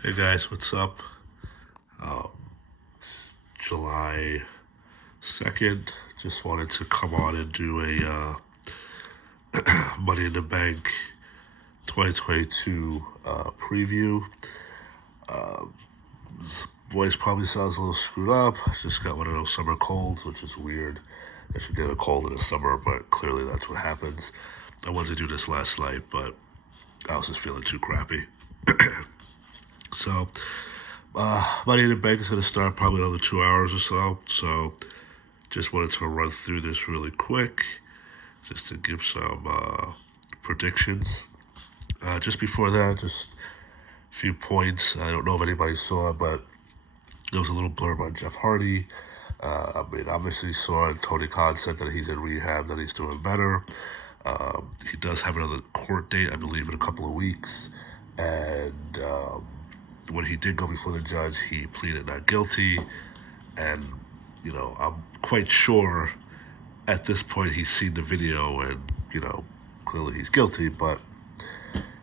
Hey guys, what's up? July 2nd. Just wanted to come on and do a Money in the Bank 2022 preview. Voice probably sounds a little screwed up. Just got one of those summer colds, which is weird. I should get a cold in the summer, but clearly that's what happens. I wanted to do this last night, but I was just feeling too crappy. So, Money in the Bank is going to start probably another 2 hours or so. So, just wanted to run through this really quick, just to give some predictions. Just before that, just a few points. I don't know if anybody saw it, but there was a little blurb on Jeff Hardy. Obviously saw it. Tony Khan said that he's in rehab, that he's doing better. He does have another court date, I believe, in a couple of weeks. And when he did go before the judge, he pleaded not guilty. And, I'm quite sure at this point he's seen the video and, clearly he's guilty. But,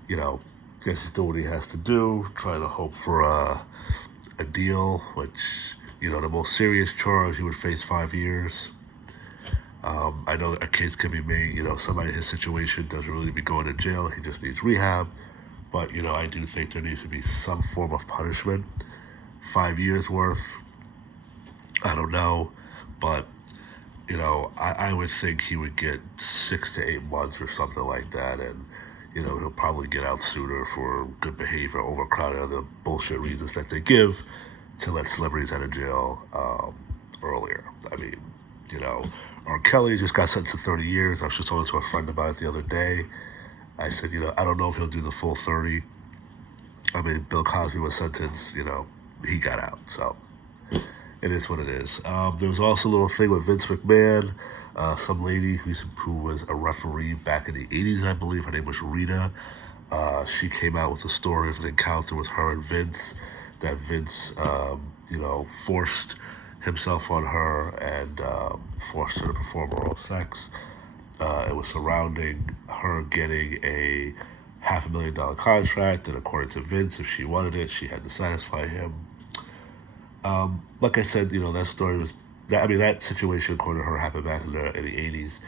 guess he's doing what he has to do, trying to hope for a deal, which, the most serious charge, he would face 5 years. I know that a case can be made, somebody in his situation doesn't really be going to jail. He just needs rehab. But, I do think there needs to be some form of punishment. 5 years worth, I don't know. But, I would think he would get 6 to 8 months or something like that. And, he'll probably get out sooner for good behavior, overcrowding, other bullshit reasons that they give to let celebrities out of jail earlier. I mean, R. Kelly just got sentenced to 30 years. I was just talking to a friend about it the other day. I said, I don't know if he'll do the full 30. I mean, Bill Cosby was sentenced, he got out. So it is what it is. There was also a little thing with Vince McMahon, some lady who was a referee back in the 80s, I believe. Her name was Rita. She came out with a story of an encounter with her and Vince, that Vince, forced himself on her and forced her to perform oral sex. It was surrounding her getting a $500,000 contract, and according to Vince, if she wanted it, she had to satisfy him. Like I said, that story was, that situation, according to her, happened back in the 80s.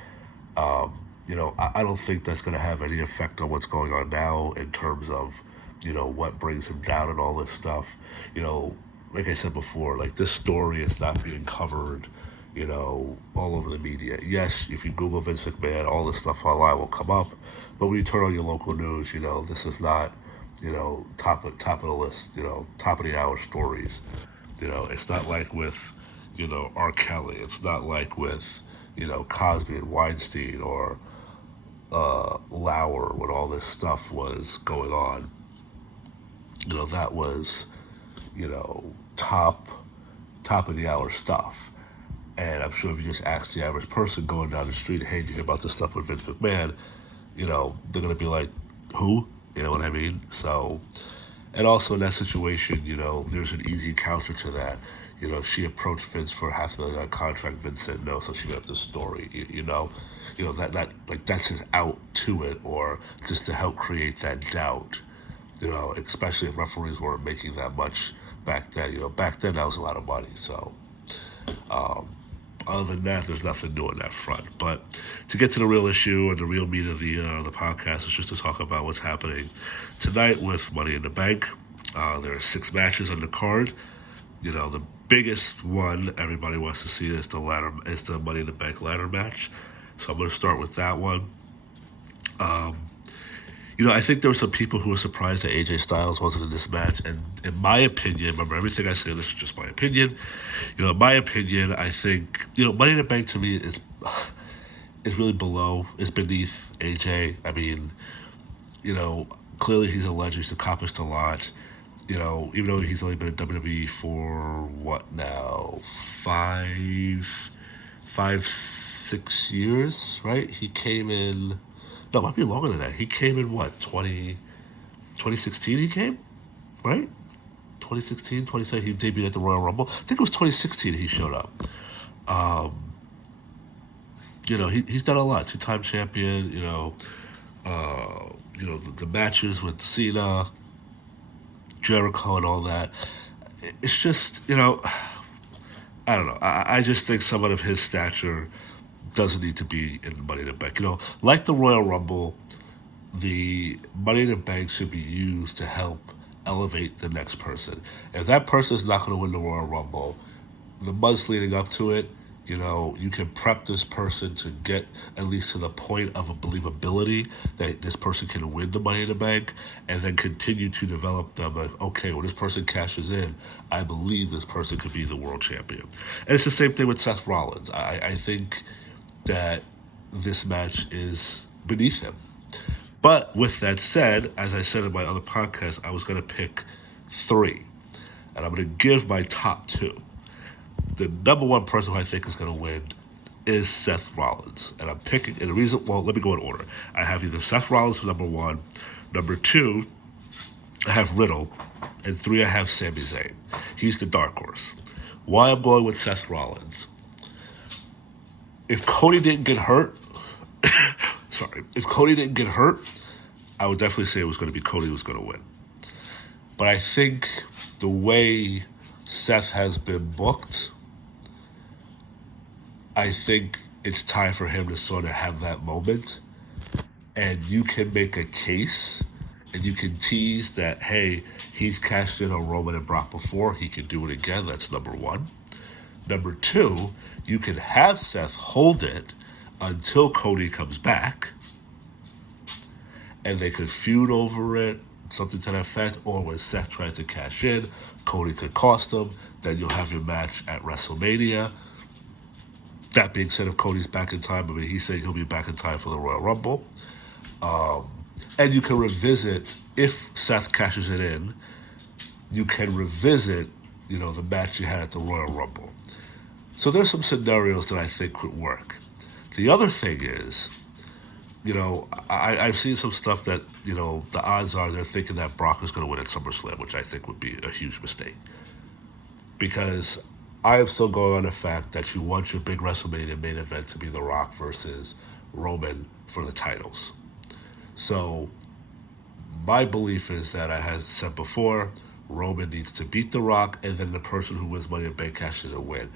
I don't think that's going to have any effect on what's going on now in terms of, what brings him down and all this stuff. Like I said before, like, this story is not being covered, all over the media. Yes, if you Google Vince McMahon, all this stuff online will come up. But when you turn on your local news, this is not, top of the list, top of the hour stories. It's not like with, R. Kelly. It's not like with, Cosby and Weinstein or Lauer when all this stuff was going on. That was, top of the hour stuff. And I'm sure if you just ask the average person going down the street, hey, did you hear about this stuff with Vince McMahon? They're going to be like, who? You know what I mean? So, and also in that situation, there's an easy counter to that. She approached Vince for a $500,000 contract. Vince said no, so she made up this story. That like that's his out to it, or just to help create that doubt. Especially if referees weren't making that much back then. Back then that was a lot of money. So, other than that, there's nothing new on that front. But to get to the real issue and the real meat of the podcast is just to talk about what's happening tonight with Money in the Bank. There are 6 matches on the card. The biggest one everybody wants to see is the Money in the Bank ladder match. So I'm going to start with that one. I think there were some people who were surprised that AJ Styles wasn't in this match. And in my opinion, remember everything I say, this is just my opinion. In my opinion, I think, Money in the Bank to me is really is beneath AJ. I mean, clearly he's a legend. He's accomplished a lot. Even though he's only been in WWE for what now? 6 years, right? He came in, no, it might be longer than that. He came in what, 2016 he came, right? 2016, 2017, he debuted at the Royal Rumble. I think it was 2016 he showed up. He's done a lot. 2-time champion, the matches with Cena, Jericho and all that. It's just, I don't know. I just think someone of his stature doesn't need to be in Money in the Bank. Like the Royal Rumble, the Money in the Bank should be used to help elevate the next person. If that person is not going to win the Royal Rumble, the months leading up to it, you can prep this person to get at least to the point of a believability that this person can win the Money in the Bank, and then continue to develop them. Like, okay, when this person cashes in, I believe this person could be the world champion. And it's the same thing with Seth Rollins. I think that this match is beneath him. But with that said, as I said in my other podcast, I was going to pick 3. And I'm going to give my top 2. The number 1 person who I think is going to win is Seth Rollins. And I'm picking, and the reason, well, let me go in order. I have either Seth Rollins for number 1, number 2, I have Riddle, and 3, I have Sami Zayn. He's the dark horse. Why I'm going with Seth Rollins? If Cody didn't get hurt, if Cody didn't get hurt, I would definitely say it was going to be Cody who was going to win. But I think the way Seth has been booked, I think it's time for him to sort of have that moment. And you can make a case and you can tease that, hey, he's cashed in on Roman and Brock before. He can do it again. That's number 1. Number 2, you can have Seth hold it until Cody comes back, and they could feud over it, something to that effect, or when Seth tries to cash in, Cody could cost him, then you'll have your match at WrestleMania. That being said, if Cody's back in time, he said he'll be back in time for the Royal Rumble. And you can revisit, if Seth cashes it in, you can revisit, the match you had at the Royal Rumble. So there's some scenarios that I think could work. The other thing is, I've seen some stuff that, the odds are they're thinking that Brock is going to win at SummerSlam, which I think would be a huge mistake. Because I am still going on the fact that you want your big WrestleMania main event to be The Rock versus Roman for the titles. So my belief is that I had said before, Roman needs to beat The Rock, and then the person who wins Money in the Bank cashes and win.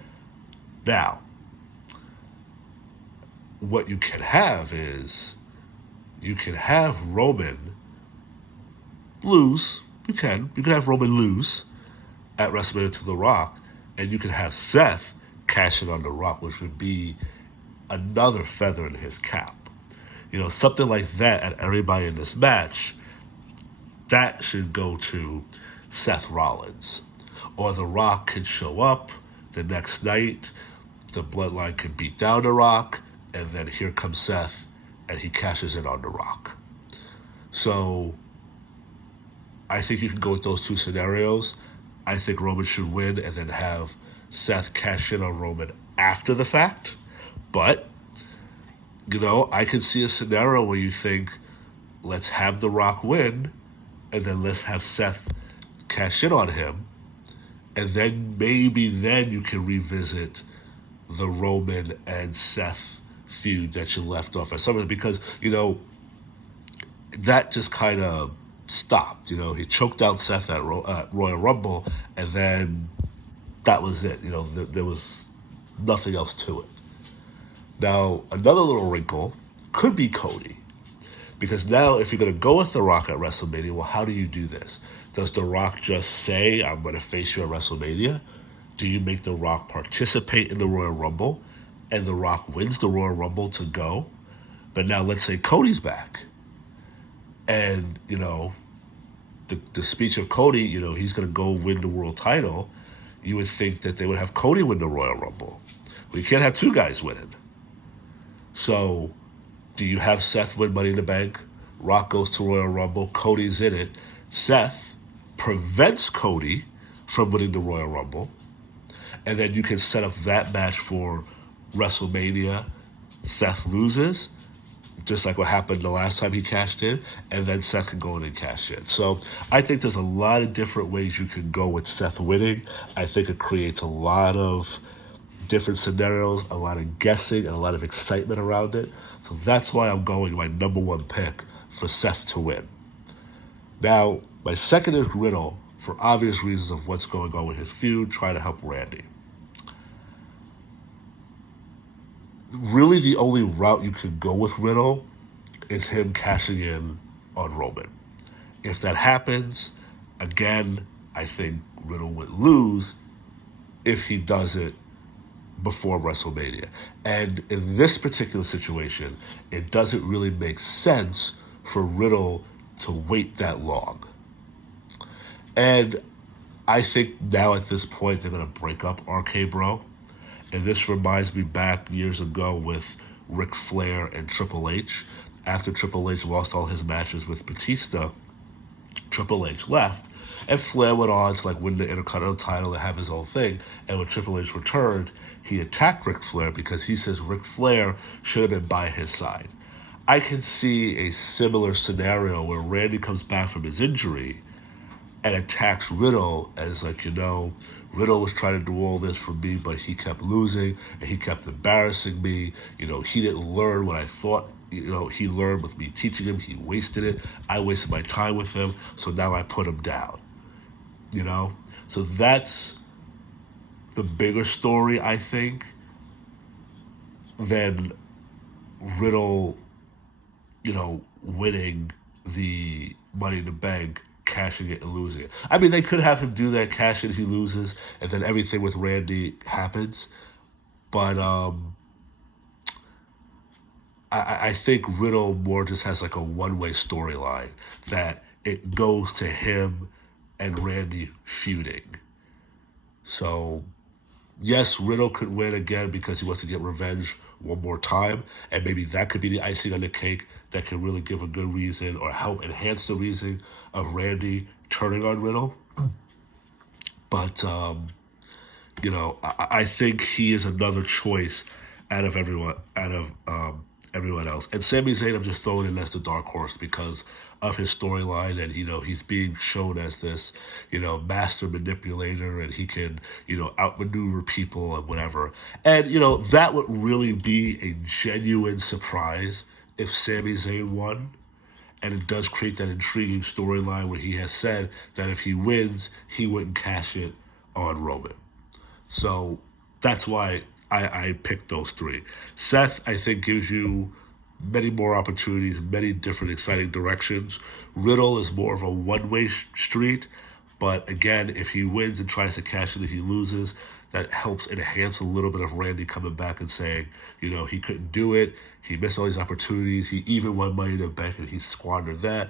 Now, what you can have is, you can have Roman lose. You can have Roman lose at WrestleMania to The Rock, and you can have Seth cash in on The Rock, which would be another feather in his cap. Something like that at everybody in this match, that should go to Seth Rollins. Or The Rock could show up the next night, the Bloodline could beat down The Rock, and then here comes Seth, and he cashes in on The Rock. So I think you can go with those 2 scenarios. I think Roman should win and then have Seth cash in on Roman after the fact. But, I could see a scenario where you think, let's have The Rock win, and then let's have Seth cash in on him, and then maybe then you can revisit the Roman and Seth feud that you left off at SummerSlam, because, that just kind of stopped. He choked out Seth at Royal Rumble, and then that was it. There was nothing else to it. Now, another little wrinkle could be Cody. Because now, if you're going to go with The Rock at WrestleMania, well, how do you do this? Does The Rock just say, I'm going to face you at WrestleMania? Do you make The Rock participate in the Royal Rumble, and The Rock wins the Royal Rumble to go? But now let's say Cody's back. And, the speech of Cody, he's going to go win the world title. You would think that they would have Cody win the Royal Rumble. We can't have 2 guys winning. So, do you have Seth win Money in the Bank? Rock goes to Royal Rumble. Cody's in it. Seth prevents Cody from winning the Royal Rumble. And then you can set up that match for WrestleMania. Seth loses, just like what happened the last time he cashed in. And then Seth can go in and cash in. So I think there's a lot of different ways you can go with Seth winning. I think it creates a lot of different scenarios, a lot of guessing, and a lot of excitement around it. So that's why I'm going my number 1 pick for Seth to win. Now, my second is Riddle for obvious reasons of what's going on with his feud, trying to help Randy. Really, the only route you can go with Riddle is him cashing in on Roman. If that happens, again, I think Riddle would lose if he does it before WrestleMania. And in this particular situation, it doesn't really make sense for Riddle to wait that long. And I think now at this point they're going to break up RK Bro. And this reminds me back years ago with Ric Flair and Triple H. After Triple H lost all his matches with Batista, Triple H left, and Flair went on to win the Intercontinental title and have his own thing. And when Triple H returned, he attacked Ric Flair because he says Ric Flair should have been by his side. I can see a similar scenario where Randy comes back from his injury and attacks Riddle and is Riddle was trying to do all this for me, but he kept losing and he kept embarrassing me. He didn't learn what I thought, he learned with me teaching him. He wasted it. I wasted my time with him, so now I put him down. So that's the bigger story, I think, than Riddle, winning the Money in the Bank, cashing it and losing it. I mean, they could have him do that, cash it, he loses, and then everything with Randy happens. But I think Riddle more just has a one-way storyline that it goes to him and Randy feuding. So, yes, Riddle could win again because he wants to get revenge one more time, and maybe that could be the icing on the cake that can really give a good reason or help enhance the reason of Randy turning on Riddle. But, I think he is another choice out of everyone else. And Sami Zayn, I'm just throwing in as the dark horse because of his storyline, and he's being shown as this master manipulator, and he can outmaneuver people and whatever. And that would really be a genuine surprise if Sami Zayn won. And it does create that intriguing storyline where he has said that if he wins, he wouldn't cash it on Roman. So that's why I picked those three. Seth, I think, gives you many more opportunities, many different exciting directions. Riddle is more of a one-way street, but again, if he wins and tries to cash it and he loses, that helps enhance a little bit of Randy coming back and saying, he couldn't do it, he missed all these opportunities, he even won Money in the Bank and he squandered that.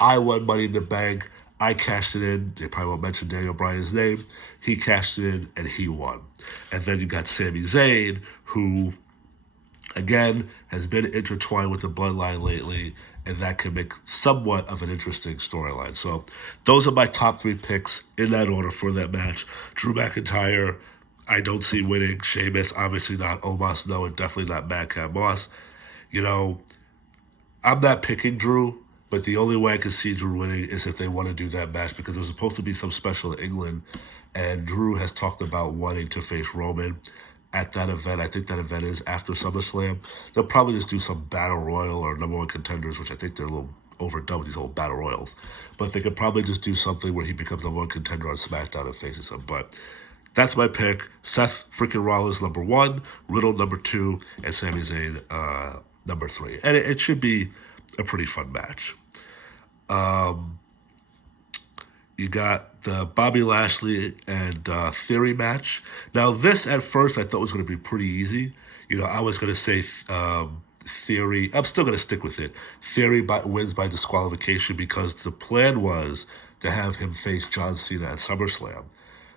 I won Money in the Bank, I cashed it in, they probably won't mention Daniel Bryan's name, he cashed it in and he won. And then you got Sami Zayn, who again has been intertwined with the bloodline lately, and that can make somewhat of an interesting storyline. So those are my top three picks in that order for that match. Drew McIntyre, I don't see winning. Sheamus, obviously not. Omos, no, and definitely not Madcap Moss. I'm not picking Drew, but the only way I can see Drew winning is if they want to do that match, because there's supposed to be some special in England, and Drew has talked about wanting to face Roman at that event. I think that event is after SummerSlam. They'll probably just do some Battle Royal or number one contenders, which I think they're a little overdone with these whole Battle Royals. But they could probably just do something where he becomes number one contender on SmackDown and faces him. But that's my pick. Seth freaking Rollins, number one. Riddle, number two. And Sami Zayn, number three. And it should be a pretty fun match. You got the Bobby Lashley and Theory match. Now, this at first I thought was going to be pretty easy. I was going to say Theory. I'm still going to stick with it. Theory wins by disqualification because the plan was to have him face John Cena at SummerSlam.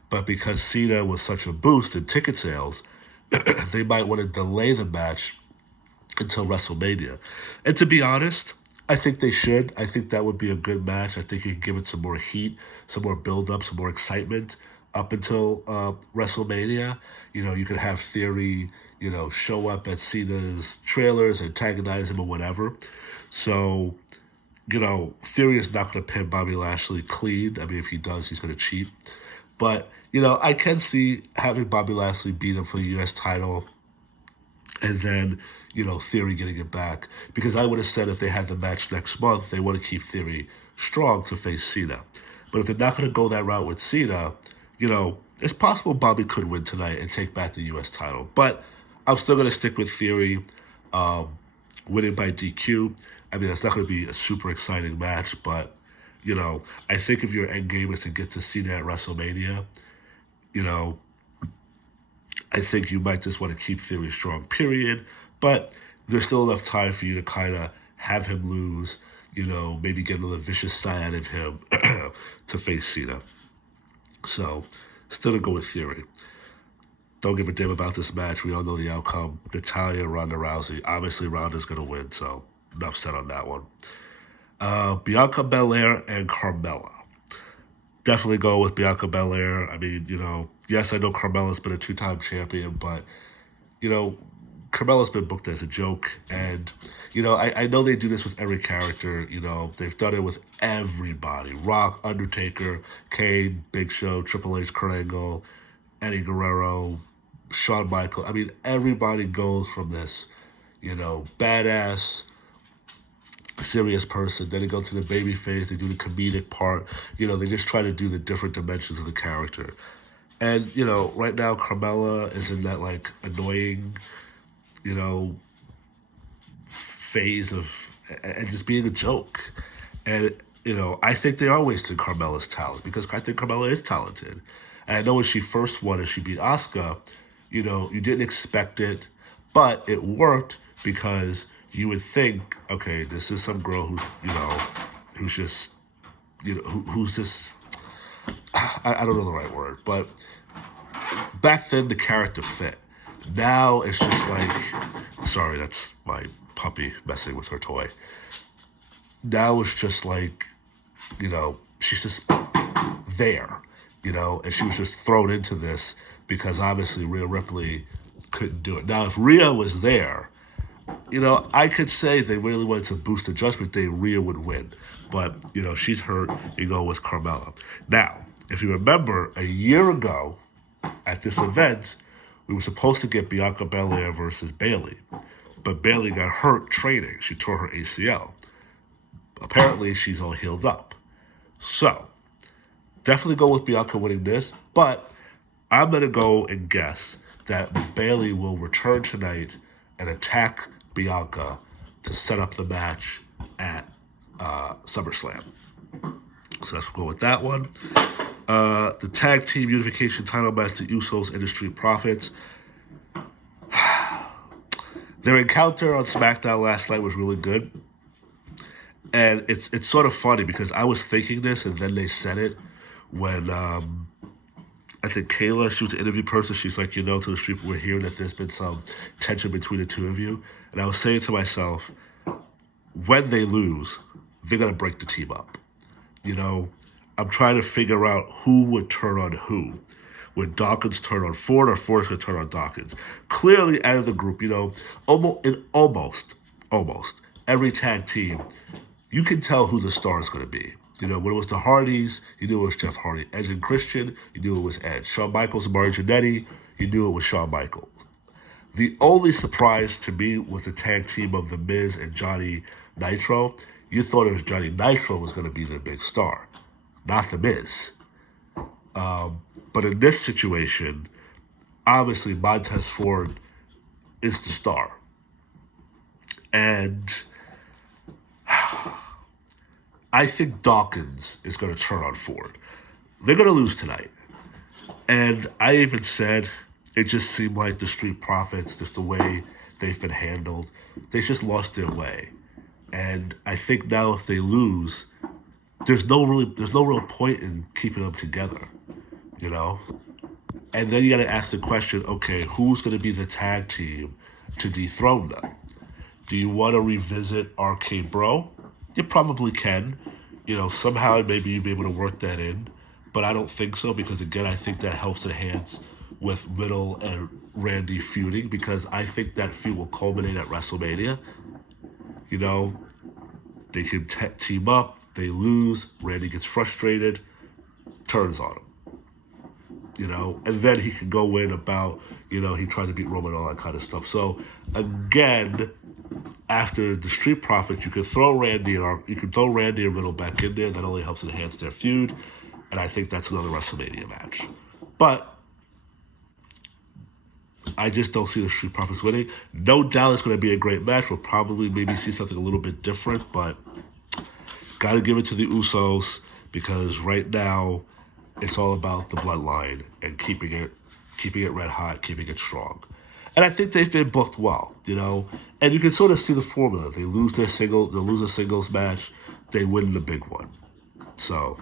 But because Cena was such a boost in ticket sales, they might want to delay the match until WrestleMania. And to be honest, I think they should. I think that would be a good match. I think you can give it some more heat, some more build-up, some more excitement up until WrestleMania. You could have Theory, show up at Cena's trailers, antagonize him or whatever. So, Theory is not going to pin Bobby Lashley clean. I mean, if he does, he's going to cheat. But, I can see having Bobby Lashley beat him for the U.S. title and then, Theory getting it back. Because I would have said if they had the match next month, they want to keep Theory strong to face Cena. But if they're not going to go that route with Cena, it's possible Bobby could win tonight and take back the U.S. title. But I'm still going to stick with Theory winning by DQ. I mean, it's not going to be a super exciting match, but, I think if your end game is to get to Cena at WrestleMania, I think you might just want to keep Theory strong, period. But there's still enough time for you to kind of have him lose, maybe get another vicious side out of him to face Cena. So, still to go with Theory. Don't give a damn about this match. We all know the outcome. Natalya, Ronda Rousey. Obviously, Ronda's going to win, so enough said on that one. Bianca Belair and Carmella. Definitely go with Bianca Belair. I mean, yes, I know Carmella's been a 2-time champion, but, Carmella's been booked as a joke. And, I know they do this with every character. They've done it with everybody. Rock, Undertaker, Kane, Big Show, Triple H, Kurt Angle, Eddie Guerrero, Shawn Michaels. I mean, everybody goes from this, badass, serious person. Then they go to the baby face. They do the comedic part. They just try to do the different dimensions of the character. And, right now, Carmella is in that, annoying, phase of and just being a joke. And, I think they are wasting Carmella's talent because I think Carmella is talented. And I know when she first won and she beat Asuka, you didn't expect it, but it worked because you would think, okay, this is some girl who's just, who's just, I don't know the right word, but back then the character fit. Now it's just sorry, that's my puppy messing with her toy. Now it's just she's just there, and she was just thrown into this because obviously Rhea Ripley couldn't do it. Now, if Rhea was there, I could say they really wanted to boost the Judgment Day, Rhea would win. But, she's hurt, you go with Carmella. Now, if you remember, a year ago at this event, we were supposed to get Bianca Belair versus Bayley. But Bayley got hurt training. She tore her ACL. Apparently, she's all healed up. So, definitely go with Bianca winning this, but I'm going to go and guess that Bayley will return tonight and attack Bianca to set up the match at SummerSlam. So let's go with that one. The Tag Team Unification title match, the Usos and the Street Profits. Their encounter on SmackDown last night was really good. And it's sort of funny because I was thinking this and then they said it when I think Kayla, she was an interview person. She's like, to the street, we're hearing that there's been some tension between the two of you. And I was saying to myself, when they lose, they're going to break the team up. I'm trying to figure out who would turn on who. Would Dawkins turn on Ford or Ford's going to turn on Dawkins? Clearly out of the group, almost every tag team, you can tell who the star is going to be. When it was the Hardys, you knew it was Jeff Hardy. Edge and Christian, you knew it was Edge. Shawn Michaels and Mario Jannetty, you knew it was Shawn Michaels. The only surprise to me was the tag team of The Miz and Johnny Nitro. You thought it was Johnny Nitro was going to be the big star, not The Miz. But in this situation, obviously Montez Ford is the star. And I think Dawkins is going to turn on Ford. They're going to lose tonight. And I even said it just seemed like the Street Profits, just the way they've been handled, they just lost their way. And I think now if they lose, there's no real point in keeping them together, And then you got to ask the question, okay, who's going to be the tag team to dethrone them? Do you want to revisit Arcade Bro? You probably can. Somehow maybe you'd be able to work that in. But I don't think so because, again, I think that helps enhance with Riddle and Randy feuding because I think that feud will culminate at WrestleMania. They can team up. They lose. Randy gets frustrated. Turns on him. And then he can go in about, he tried to beat Roman and all that kind of stuff. So, again, after the Street Profits, you can throw Randy and Riddle back in there. That only helps enhance their feud. and I think that's another WrestleMania match. But I just don't see the Street Profits winning. No doubt it's going to be a great match. We'll probably maybe see something a little bit different, but got to give it to the Usos because right now it's all about the bloodline and keeping it red hot, keeping it strong. And I think they've been booked well, And you can sort of see the formula. They lose a singles match, they win the big one. So,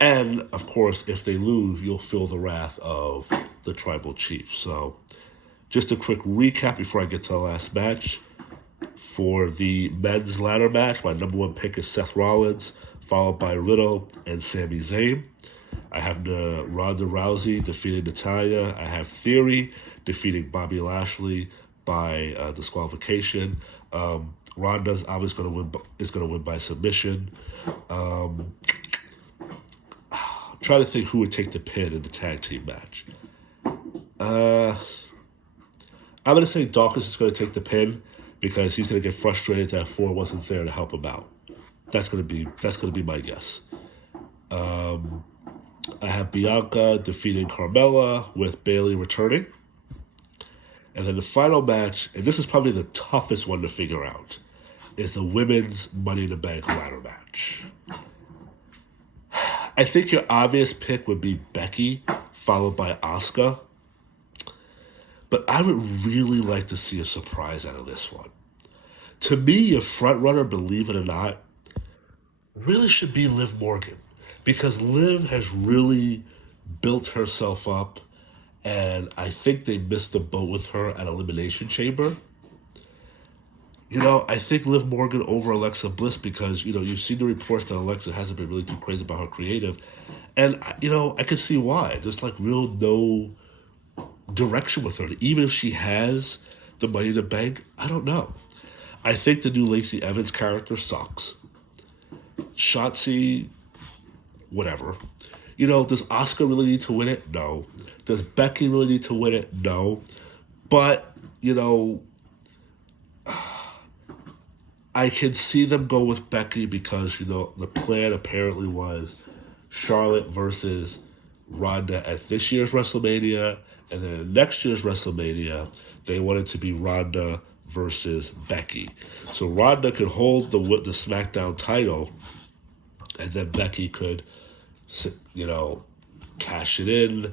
and of course, if they lose, you'll feel the wrath of the tribal chief. So, just a quick recap before I get to the last match. For the men's ladder match, my number one pick is Seth Rollins, followed by Riddle and Sami Zayn. I have the Ronda Rousey defeating Natalya. I have Theory defeating Bobby Lashley by disqualification. Ronda's obviously going to win by submission. I'm trying to think who would take the pin in the tag team match. I'm going to say Dawkins is going to take the pin because he's going to get frustrated that Ford wasn't there to help him out. That's going to be my guess. I have Bianca defeating Carmella with Bayley returning. And then the final match, and this is probably the toughest one to figure out, is the women's Money in the Bank ladder match. I think your obvious pick would be Becky, followed by Asuka. But I would really like to see a surprise out of this one. To me, your front runner, believe it or not, really should be Liv Morgan. Because Liv has really built herself up, and I think they missed the boat with her at Elimination Chamber. I think Liv Morgan over Alexa Bliss because, you've seen the reports that Alexa hasn't been really too crazy about her creative. And, I can see why. There's, real no direction with her. Even if she has the Money in the Bank, I don't know. I think the new Lacey Evans character sucks. Shotzi, whatever. Does Asuka really need to win it? No. Does Becky really need to win it? No. But, I can see them go with Becky because, the plan apparently was Charlotte versus Ronda at this year's WrestleMania, and then at next year's WrestleMania, they wanted to be Ronda versus Becky. So Ronda could hold the SmackDown title, and then Becky could, cash it in,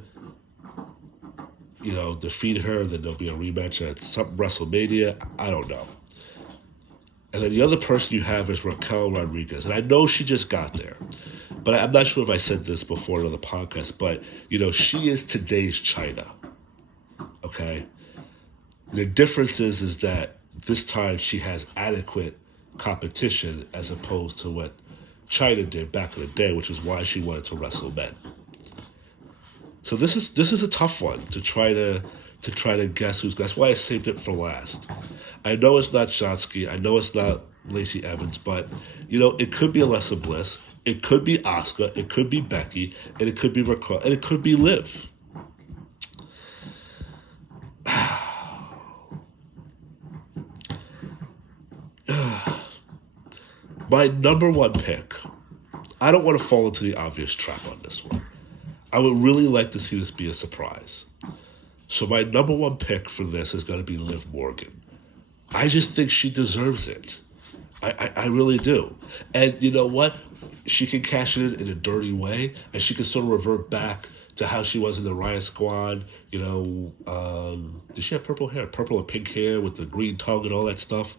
defeat her, then there'll be a rematch at some WrestleMania. I don't know. And then the other person you have is Raquel Rodriguez. And I know she just got there. But I'm not sure if I said this before in the podcast, but, she is today's China. Okay? The difference is that this time she has adequate competition as opposed to what China did back in the day, which is why she wanted to wrestle men. So this is a tough one to try to guess who's. That's why I saved it for last. I know it's not Shotzi. I know it's not Lacey Evans, but it could be Alexa Bliss. It could be Asuka. It could be Becky, and it could be Raquel, and it could be Liv. My number one pick. I don't want to fall into the obvious trap on this one. I would really like to see this be a surprise. So my number one pick for this is going to be Liv Morgan. I just think she deserves it. I really do. And you know what? She can cash it in a dirty way, and she can sort of revert back to how she was in the Riot Squad. Did she have purple hair? Purple and pink hair with the green tongue and all that stuff?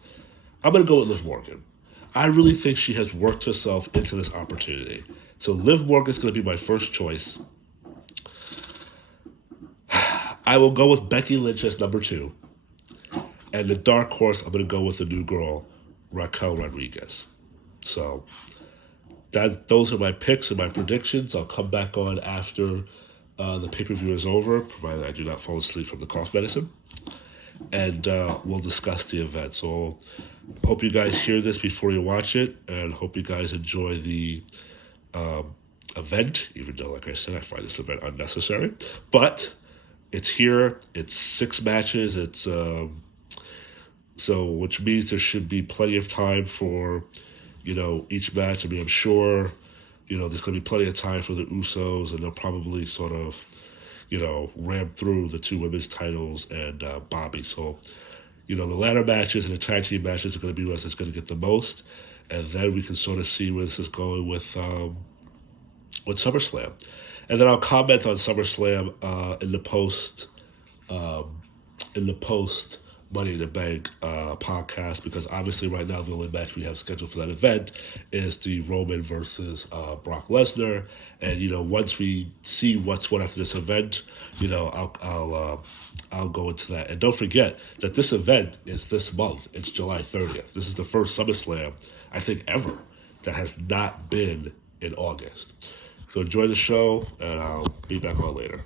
I'm going to go with Liv Morgan. I really think she has worked herself into this opportunity. So Liv Morgan's going to be my first choice. I will go with Becky Lynch as number 2. And the dark horse, I'm going to go with the new girl, Raquel Rodriguez. So those are my picks and my predictions. I'll come back on after the pay-per-view is over, provided I do not fall asleep from the cough medicine. And we'll discuss the event. So hope you guys hear this before you watch it, and hope you guys enjoy the event, even though, like I said, I find this event unnecessary. But it's here. It's 6 matches. It's which means there should be plenty of time for, each match. I mean, I'm sure there's going to be plenty of time for the Usos, and they'll probably sort of, ram through the two women's titles and Bobby. So, the ladder matches and the tag team matches are going to be what's going to get the most, and then we can sort of see where this is going with SummerSlam, and then I'll comment on SummerSlam in the post Money in the Bank podcast, because obviously right now the only match we have scheduled for that event is the Roman versus Brock Lesnar, and once we see what's what after this event, I'll go into that. And don't forget that this event is this month. It's July 30th. This is the first SummerSlam I think ever that has not been in August. So enjoy the show, and I'll be back on later.